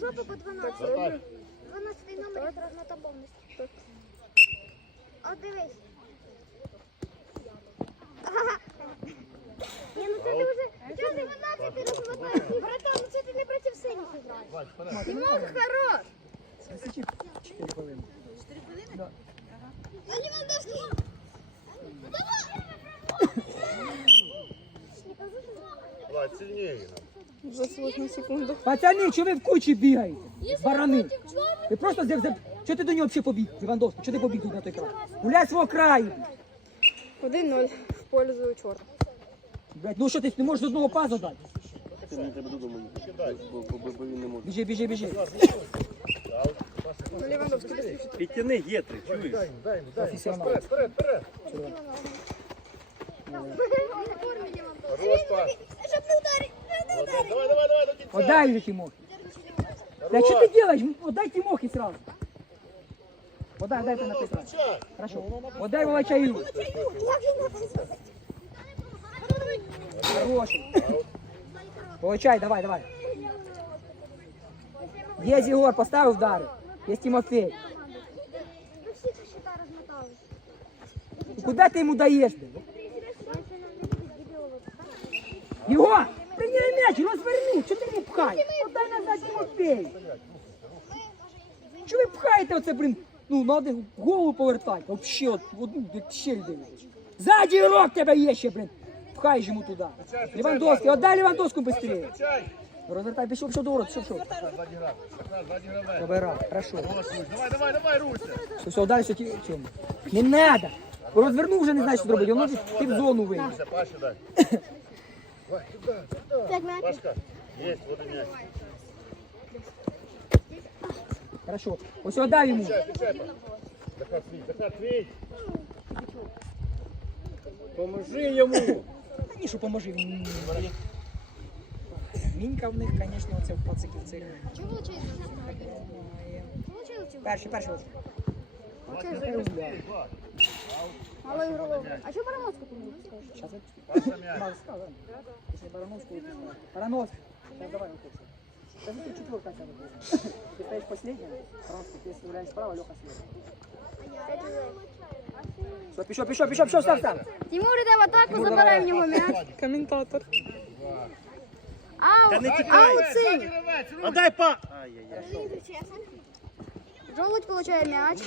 жопу по 12. 12 номер якраз на та повністю. От дивись. Ні, ну це ти вже... Чого ти 12 розмотаєш? Братан, ну це ти не проти синіх граєш. Тимон, хорош! Чотири хвилини. Ну, Левандовський! Вась, сильнее. За 8 секунду. Пацани, що ви в кучі бігаєте? Барани. Ви просто взяв. Чого ти до нього взагалі побіг, Лівандовський? Чого ти побіг тут на той край? Гуляй свого краю. 1-0 в пользу чорних. Блядь, ну що ти не можеш з одного пазу дати? Кидай. Біжи, біжи, біжи. Левандовський без Підтяни гетри, чуєш? Дай, дай, дай. Професіонал. Вперед, вперед, вперед. Хорош пас. Щоб не ударить! Вот, Давай, давай, давай, до кінця. Отдай же Тимохи. Да что ты делаешь? Отдай Тимохи сразу. Отдай, дай ты на пять раз. Включай. Хорошо. Отдай Волочаю. Хороший. Волочай, давай, давай. Есть Егор, поставил удары. Есть Тимофей. Ви всі ці щита розмотали. Ну Куда ты ему даешь? блин? Егор, прыгни на Мяч, разверни. Что ты ему пхаешь? Отдай назад Тимофей. Чого ви пхаєте оце, блін? Ну, надо голову повертати. Вообще, от, от, як щель дивитесь. Ззаді ігрок тебе є ще, блін. Пхаєш йому туди. Лівандовський, отдай швидше. Включай. Розвертай, пішов, пішов до ворот, пішов, пішов. Забирай, хорошо. Давай, давай, давай, Руся. Все, все, далі все ті-. Не надо. Розвернув вже не знаю, що зробити. Воно ж ти в зону вийде. Паша, дай. Пашка, есть, вот и мяч. Хорошо. Ось отдай йому. Включай, включай, Паш. Захар, свій, Захар, свій. Поможи йому. Та ні, що поможи. він- Мінька в них, звісно, оце в пациків цих. Чого виходить? Получилось? Перший, перший. ось. Мало ігрового. А що Барамоцьку ти мені скажеш? Сейчас я Паша, мяч. Мало сказал, да? Если Барановскую, Барановский. Сейчас давай вот это. Скажи, ты четверка тебя выходит. Ты стоишь последним, Барановский, ты оставляешь справа, Леха слева. Все, пішов, пішов, пішов, пішов, став, став. Тимур іде в атаку, забирай в нього м'яч. Коментатор. Та Ау! не Ау, тікай. синій! Гравець, Русь. А дай па. Ай-яй-яй. Жолудь получає м'яч.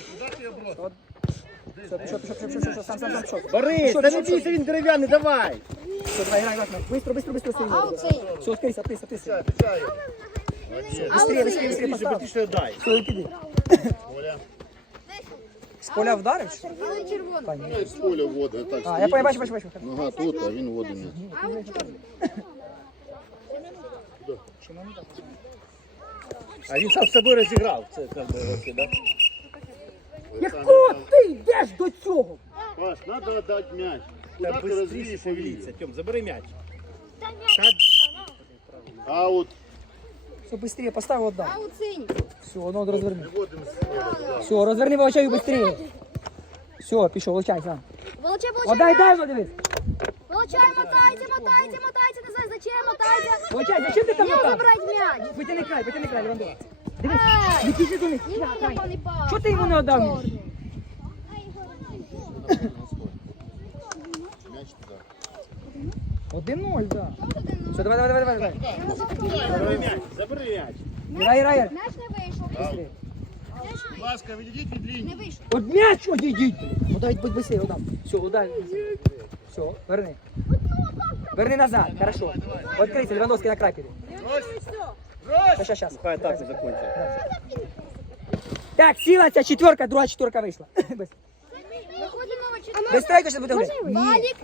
Все, пішов, пішов, пішов, пішов, сам, сам, сам, пішов. Борис, та не бійся, він дерев'яний, давай. Все, давай, играй, играй, быстро, быстро, быстро, Ау, быстро. цей. Все, открылся, открылся, открылся. Включай, включай. Быстрее, быстрее, быстрее, Більше, поставь. більше дай. Все, и піди. Коля. З поля вдариш? Сергій червоний. Ну, з поля вода, так А, я понял, бачу, бачу, бачу. Нога тут, а він воду не. Ау, чорний. А він сам з собою розіграв. Це как би вообще, да? Яко ти йдеш до цього? Паш, надо отдать мяч. Куда Та ти быстріше розвієш повіться. Тьом, забери м'яч. Аут. Все, быстрее, поставь, отдай. Ау, синій. Все, ну, розверни. Виводимо з поля. Все, розверни Волочаю быстрее. Все, пішов, Волочай, сам. Волочай, получай Отдай, дай, м'яч. ну, дивись. Волочай, мотайте, мотайте, мотайте назад. Зачем мотайте? Волочай, зачем ти там Мені мотав? забрати м'яч. Витягни край, витягни край, Левандовський. Дивись, не біжи до них. Не. Що ти йому не отдав? Один-ноль, да. Все, давай, давай, давай, давай. Забери м'яч, забери м'яч. Грай, грай. М'яч не вийшов. Будь ласка, відійдіть від Не лінії. вийшов. От м'яч одійдіть. Отдай, будь быстрее, отдам. Все, отдай. Все, верни. Верни назад, хорошо. Откройся, Левандовский на крапере. Рось, Сейчас, сейчас, сейчас. Хай так закончить. Так, сила ця четверка, друга четверка вийшла. Без- Виходимо в четверту. Без страйку, що буде гуляти? Ні. Валік,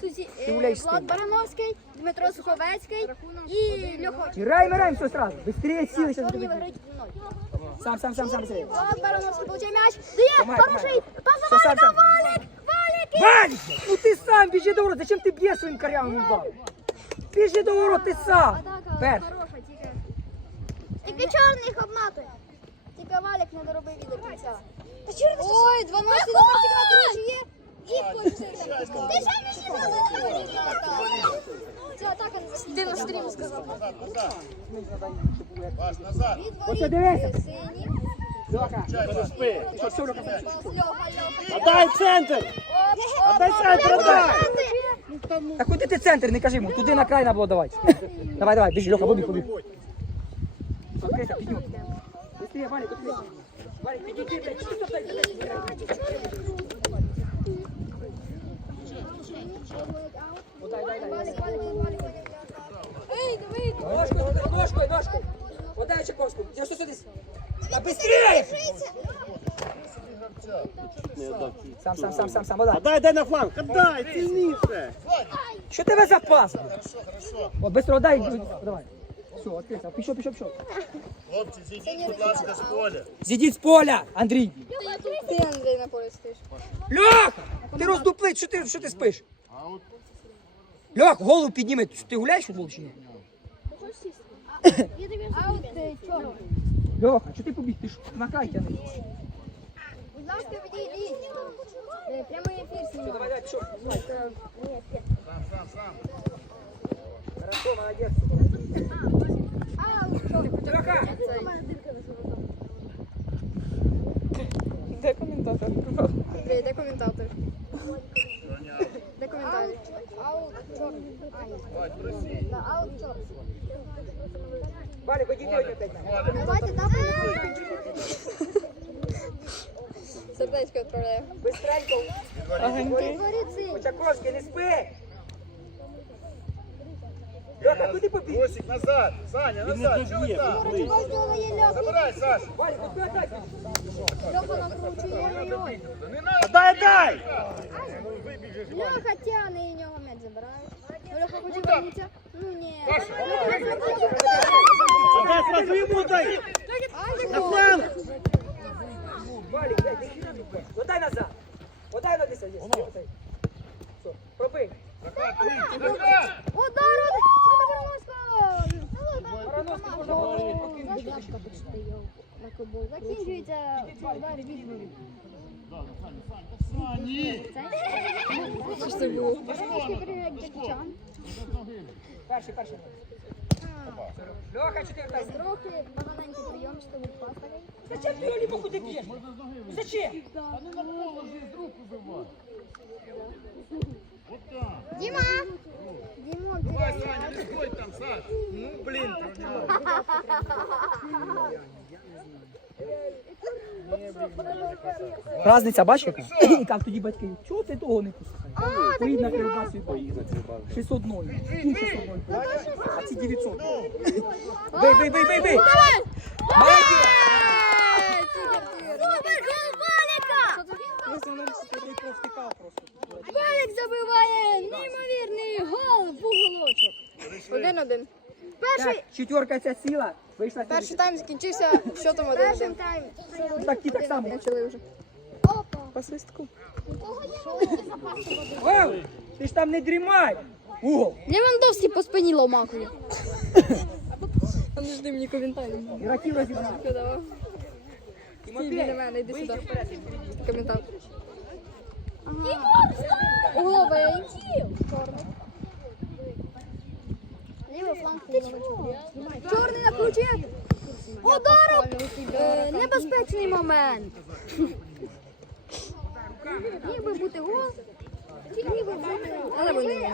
Сузі, Ти е, гуляєш з Влад ким? Барановський, Дмитро Суховецький і Льохоч. Граем, играем все сразу. Быстрее, силы сейчас Чорні будет. виграють 2-0. Сам, сам, сам, сам, быстрее. Влад Барановський получає м'яч. Дає, Помагай, хороший. помагай. Пас Все, сам, Валіка, сам. Валік, Валік. Валик! Ну ты сам бежи до ворот. Зачем ты бьешь своим корявым ударом? Бежи до ворот, ты сам. Атака Пер. Тільки. Чорний їх обматує. Тільки Валік не доробив і до кінця. Ой, 12 номер 4 є. Ти ж не не Ти на стрім сказав. Назад, назад. Оце дивися. Льоха. Отдай центр! Отдай центр, отдай! Та куди ти центр, не кажи йому, туди на край треба було давати. Давай, давай, біжи, Льоха, побіг, побіг. Відкрийся, підню. Быстрее, Валік, відкрийся. Валік, підійди, блядь, чисто так, блядь. О, дай, дай, дай. Валік, Валік, Валік, Валік. Ей, диви, Ножкою, ножкою, ножкою. Подай Чайковську. Я що сюди? Та быстрее! Сам, сам, сам, сам, сам, подай. Отдай, дай на фланг! Отдай, сильніше! Що тебе за пас? Хорошо, хорошо. О, быстро дай. Давай. Все, відкрився. Пішов, пішов, пішов. Хлопці, зійдіть, будь ласка, з поля. Зійдіть з поля, Андрій. Ти, Андрій, на полі стоїш. Льох! Ти роздуплить, що ти, що ти спиш? Льох, голову підніми. Ти гуляєш футбол чи ні? А от е, чого? Льоха, що ти побіг? Ти ж на край тяни. Будь ласка, відійдіть. Е, Прямий ефір знімаю. Давай, давай, пішов. Сам, сам, сам. Хорошо, молодець. А, от чого? Льоха! Це у мене дирка на животом. Де коментатор? Андрій, де коментатор? Де коментарі? Аут чорний. Бать, просі. Да, аут чорний. Валік, одійди одне п'ять. Давайте тапаємо. Сердечко відправляю. Бистренько. Агенти. Творіться. Очаковський, не спи. Льоха, куди побіг? Росик, назад. Саня, назад. Чого ви там? Чого є Льоха? Забирай, Саш. Валік, відкривай. Льоха накручує. Ой-ой. Не надо. Отдай, отдай! Льоха тяне і нього м'яч забирає. Ну, Льоха хоче. Ну ні. Отдай сразу йому дай! На фланг! Валік, дай, ти хіна тут. Подай назад. Подай на 10. Все, пробий. Захар, трійці, назад. Удар! Барановський можна було. Закінчується удар відповідь. Що ж це було? Перший, перший. Льоха, що ти вертайся? Трохи поганенький прийом, що від пас такий. Зачем ти його ліпо куди б'єш? Зачем? Діма! Дімон, ти Давай, Саня, не стой там, Саш. Ну, блін. Разниця, бачиш яка? І там тоді батьки, чого ти того не пускаєш? Поїдь на Кривбасі. 600 ноль. Кінь 600 ноль. А ці 900. Бий, бий, бий, бий, бий. Молодець. Ти провтикав. Валік забиває неймовірний гол в уголочок. Один-один. Так, четверка ця ціла. Вийшла Перший тайм закінчився, що там один-один. тайм. Так, ті так само. Почали вже. Опа. По свистку. Оу, ти ж там не дрімай. Угол. Левандовський по спині ломакою. А не жди мені коментарі. Біля мене, йди сюди. вперед. Коментатор. Угловий. Чорний. Лівий фланг. Чорний на ключі. Удар! Е, Небезпечний момент. Міг би бути гол. Міг би бути. Але вони не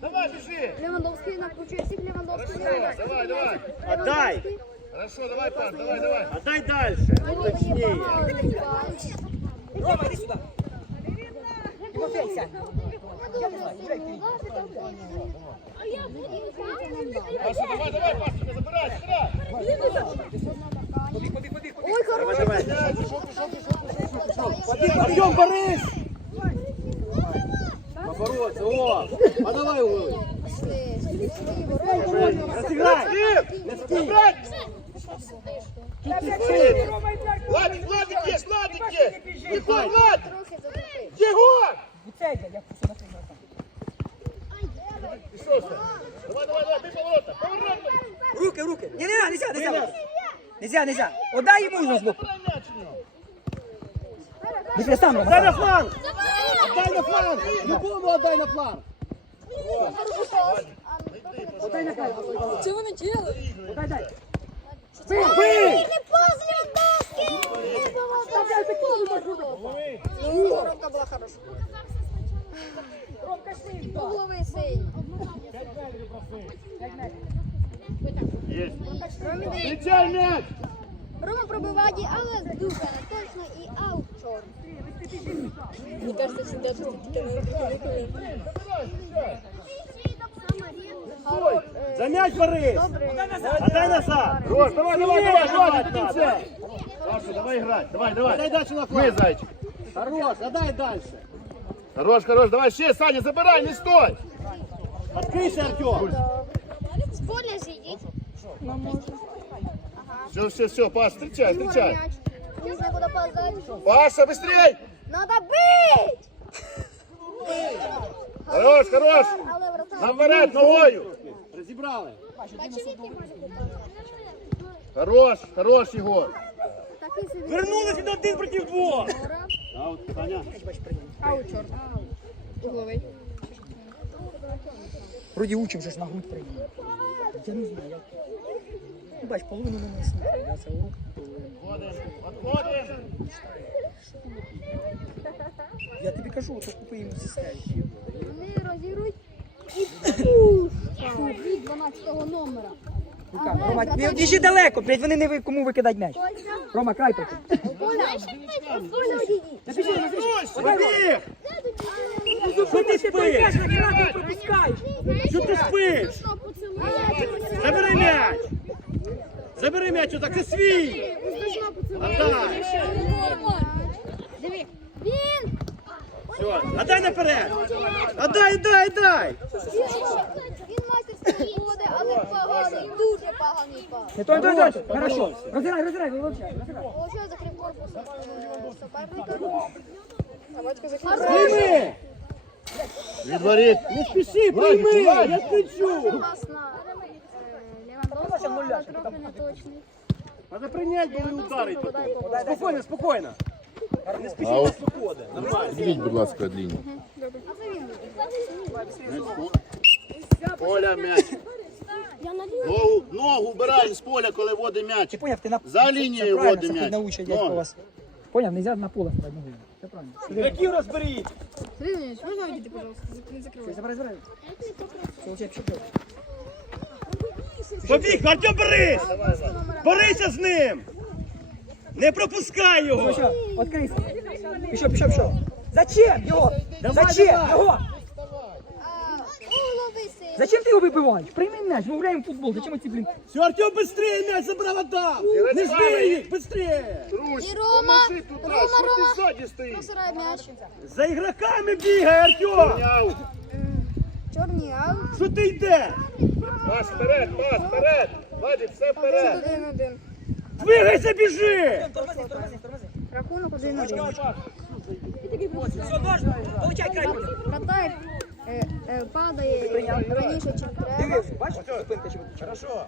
Давай, біжи. Левандовський на ключі. Всіх Левандовський. Давай, давай. Отдай! Хорошо, давай, пас, давай, давай. Отдай дальше! Точнее! Рома, іди сюди. Тимофей, сядь. Паша, давай, давай, Паша, забирай, забирай. Побіг, побіг, побіг. Ой, хороший. Давай! Пішов, пішов, пішов, пішов. Артем, Борис! Побороться, о! А давай угловий! Розіграй! Не блядь, Владик, Владик є, Владик є. Виходь, Влад! Трохи затопив. Єгор! Відсейдя, я все на тебе. Сань. Давай, давай, давай, ти поворота. Поворота. Руки, руки. Не, не, нельзя, нельзя. Нельзя, нельзя. Отдай йому на збоку. Забирай м'яч у нього. Біжи сам, Рома, Дай на фланг! Отдай на фланг! Любому отдай на фланг! Дай на край. Що вони делають? Дай, дай. Бий! Ну, коробка була хороша. Угловий синій. Встречай мяч! Рома пробиває, але дуже точно і аут чорний. Мені кажется, всегда тут таке не робити. Хорош. е, За м'яч! Добре. Отдай назад! Рош, давай, давай, давай, давай, до кінця! Саша, давай играть, давай, давай. Дай дальше на зайчик. Хорош, отдай дальше! Хорош, хорош, давай ще, Саня, забирай, не стой! Открийся, Артем! Спольно зійдіть. Все, все, все, Паш, встречай, встречай. Не знаю. Паша, быстрей! Надо бить! Хорош, хорош! Наперед, ногою! Розібрали! Хорош, хорош, Егор! Вернулися до один проти двох! Саня. Аут, чорт. Угловий. Вроді учим, що ж на грудь прийняли. Я не знаю, як. Ну, бач, половину не не. Я це урок. Я тобі кажу, то купи йому зі. Вони розігрують. І пуш! Від 12 номера. Рома, не відійши далеко, блядь, вони не ви, кому викидать м'яч. Рома, край. Побіг! Що ти спиш? Що ти спиш? Забери м'яч! Забери м'яч, отак це свій! Він! Все, отдай наперед! Отдай, дай, дай! Поганий, дуже поганий пас. Не той, той, той. Хорошо. Розирай, розирай, вилучай, закрив корпус е, суперника. А закрив. Прийми! Відворіт! Не спіши, прийми! Я кричу! Пас на е, Левандовського, але трохи не точний. Прийняти, бо не ударить. Спокійно, спокійно. Не спіши. Нормально. Будь ласка, від лінії. Поля м'яч. Ногу, ногу вбираємо з поля, коли водить м'яч. Ти поняв, ти на... За лінією води м'яч. научать, Ноги. дядько вас. Поняв, нельзя на поле ставити ногу. Це правильно. Ігроків розберіть! Сергій Леонідович, можна відійти, пожалуйста? Не закривай. Забирай, забирай. Це вообще пшик. Побіг, Артем, берись! Борися з ним! Не пропускай його! Все, открийся. Пішов, пішов, пішов. Зачем його? Давай, Зачем давай. його? Зачем ти його вибиваєш? Прийми м'яч, ми граємо в футбол. Зачем ці, блін? Все, Артем, быстрее мяч забрал отдам! Не жди їх, быстрее! Русь, І Рома, поможи туди, Рома, Рома. стоїш? Просирає м'яч. За ігроками бігай, Артем! Чорний аут. Що ти йде? Пас вперед, пас вперед. Вадик, все вперед. Один-один. Двигайся, біжи! Тормози, тормози, тормози. Рахунок 1-1. Все, можна. Получай край. Падає раніше, ніж треба. Дивись, бачиш, зупинка чи виключай. Хорошо.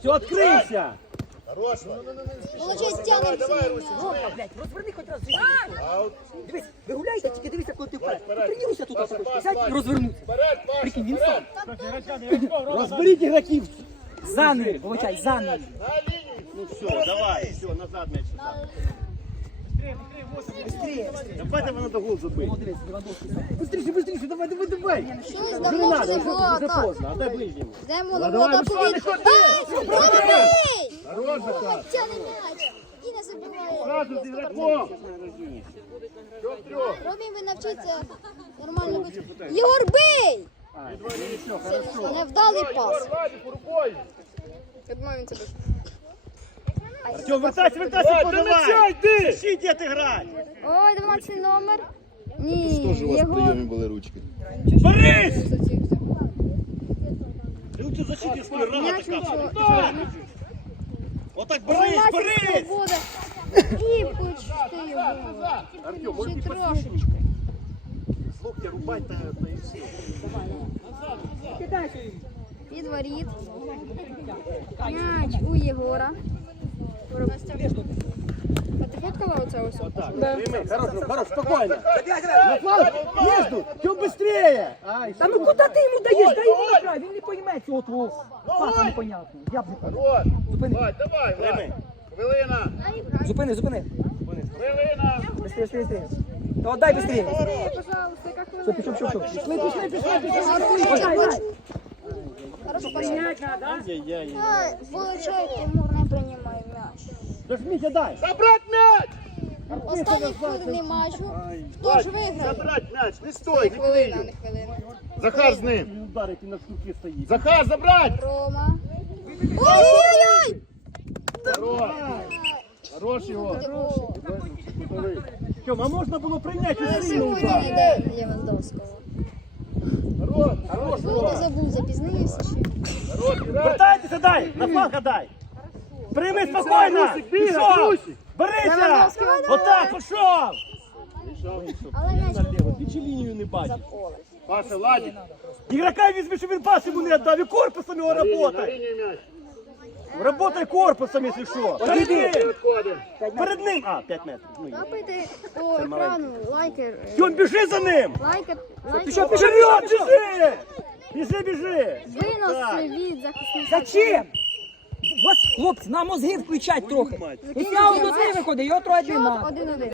Все, відкрийся! Хорош. Получить тягне Давай, Русь, Ромка, блядь, розверни хоч раз життя. Аут. Дивись, ви гуляєте, тільки дивися, коли ти вперед. вперед. Тренуйся тут, ось, пас, сядь і розвернутися. Вперед, Паша, Прикинь, він сам. Розберіть ігроків! За ним, получай, за ним. На лінію. Ну все, давай, все, назад мяч. Быстрее, Давайте воно до гол забити. Дивись, Левандовський сам. Быстрее, быстрее, давай, давай, давай! Щось Вже не давно надо, вже не вже, було вже так. поздно, отдай ближньому. Йдемо давай, вода Руслан, повітря. не ходи! Пробий! Хорош, Захар. Тягне м'яч. І не забиває. Зразу з ігроком. Трьох, трьох. Робін, ви навчіться нормально бити. Єгор, бий! Невдалий пас. Вадик, рукою. Я думаю, він це бив. Артем, вертайся, вертайся, Давай, подавай! Ищи, де ти грати! Ой, 12 номер. Ні, Єгор. були ручки. Борись! Ну ты защите свой рано М'яч така. нічого. Вот так Ой, борись, Настя борись! свобода. І почти його. Артем, Чи трошечки. локти рубать та, та і все. Під воріт. М'яч у Єгора. Фоткала оце ось? Так, прийми. Хорош, хорош, спокійно. На фланг, между, чим быстрее. Ай, Та ну куди ти йому даєш? Дай йому на край, він не пойме цього твого паса непонятного. Я б не поняв. Хорош. Зупини, Давай, давай, Влад. Прийми. Хвилина. зупини, зупини. Хвилина. Быстрее, быстрее, быстрее. Та отдай быстрее. Пожалуйста, яка Все, хвилина? пішов, пішов, пішов. Пішли, пішли, пішли, пішли. Отдай, дай. Ай-яй-яй. Получай, Тимур не приймає м'яч. Дожміть, дай. Забрать мяч. Останні хвилини матчу. Хто ж виграє? Забрать мяч. Не стой, не Хвилина, не хвилина. Захар з ним. Удар, який на шнурки стоїть. Захар, забрать. Рома. Ой-ой-ой! Хорош. Хорош його. Тьом, а можна було прийняти сильний удар? не день Левандовського. Хорош. Хорош. Ти забув, запізнився ще. Хорош. Вертайтеся, дай, на фланг дай. Прийми спокійно. Пішов. Берися. Отак, пішов. Ти лінію не бачиш? Паша, Ладик. Ігрока візьми, щоб він пас йому не віддав, і корпусом його лінію, работай. Работай корпусом, якщо що. Перед ним. Перед ним. А, 5 метрів. Ну, Капайте по екрану лайкер. е, Тьом, біжи за ним. Лайкер. лайкер. Пішов, біжи, біжи. Біжи, біжи. Винос від захисника. Зачем? Вас, хлопці, на мозги включать трохи. І ця до ти виходить, його трохи дві мати. 1-1.